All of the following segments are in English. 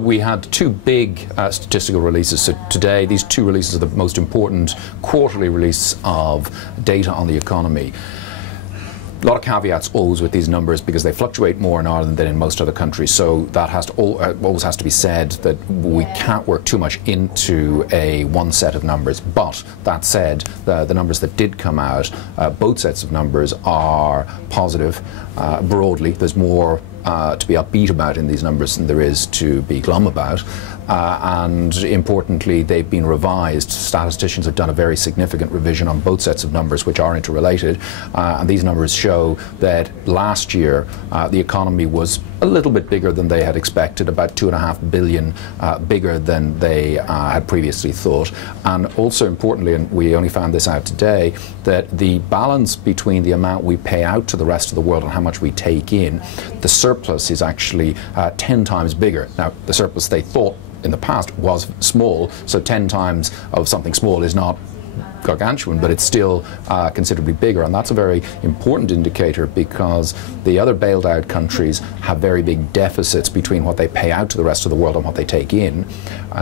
We had two big statistical releases today. These two releases are the most important quarterly release of data on the economy. A lot of caveats always with these numbers because they fluctuate more in Ireland than in most other countries, so that always has to be said that we can't work too much into one set of numbers. But that said, the numbers that did come out, both sets of numbers are positive broadly. There's more to be upbeat about in these numbers than there is to be glum about. And importantly, they've been revised. Statisticians have done a very significant revision on both sets of numbers, which are interrelated. And these numbers show that last year the economy was a little bit bigger than they had expected, about $2.5 billion bigger than they had previously thought. And also importantly, and we only found this out today, that the balance between the amount we pay out to the rest of the world and how much we take in, the surplus is actually 10 times bigger. Now, the surplus they thought in the past was small, so 10 times of something small is not gargantuan, but it's still considerably bigger, and that's a very important indicator because the other bailed out countries have very big deficits between what they pay out to the rest of the world and what they take in.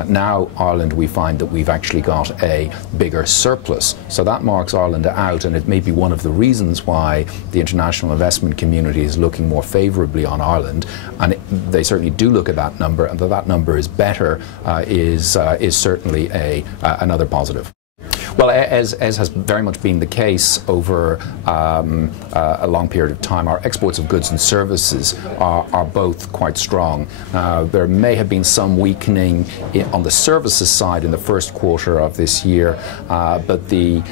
Now Ireland, we find that we've actually got a bigger surplus, so that marks Ireland out, and it may be one of the reasons why the international investment community is looking more favourably on Ireland, and they certainly do look at that number, and that number is better is certainly another positive. Well, as has very much been the case over a long period of time, our exports of goods and services are both quite strong. There may have been some weakening on the services side in the first quarter of this year, but the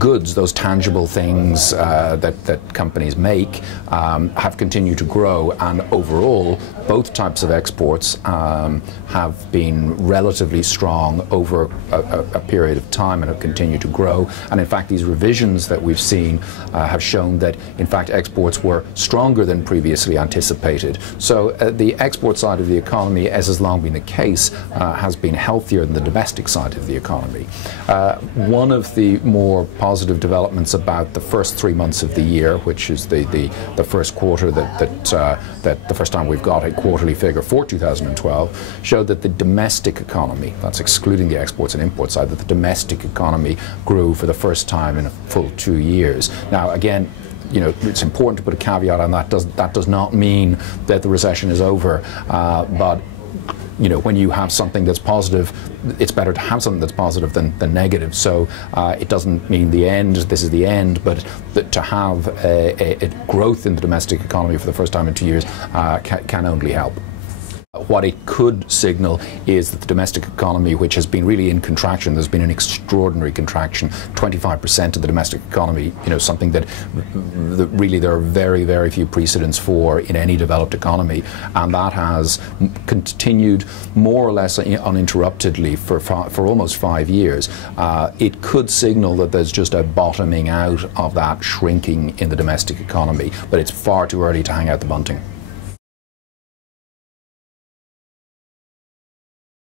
goods, those tangible things that companies make, have continued to grow, and overall both types of exports have been relatively strong over a period of time and have continued to grow. And in fact, these revisions that we've seen have shown that in fact exports were stronger than previously anticipated. So the export side of the economy, as has long been the case, has been healthier than the domestic side of the economy. One of the more positive developments about the first 3 months of the year, which is the first quarter that the first time we've got a quarterly figure for 2012, showed that the domestic economy, that's excluding the exports and imports side, that the domestic economy grew for the first time in a full 2 years. Now again, you know, it's important to put a caveat on that. That does not mean that the recession is over, but you know, when you have something that's positive, it's better to have something that's positive than negative. So it doesn't mean the end, this is the end, but to have a growth in the domestic economy for the first time in 2 years can only help. What it could signal is that the domestic economy, which has been really in contraction, there's been an extraordinary contraction, 25% of the domestic economy, you know, something that really there are very, very few precedents for in any developed economy, and that has continued more or less uninterruptedly for almost 5 years. It could signal that there's just a bottoming out of that shrinking in the domestic economy, but it's far too early to hang out the bunting.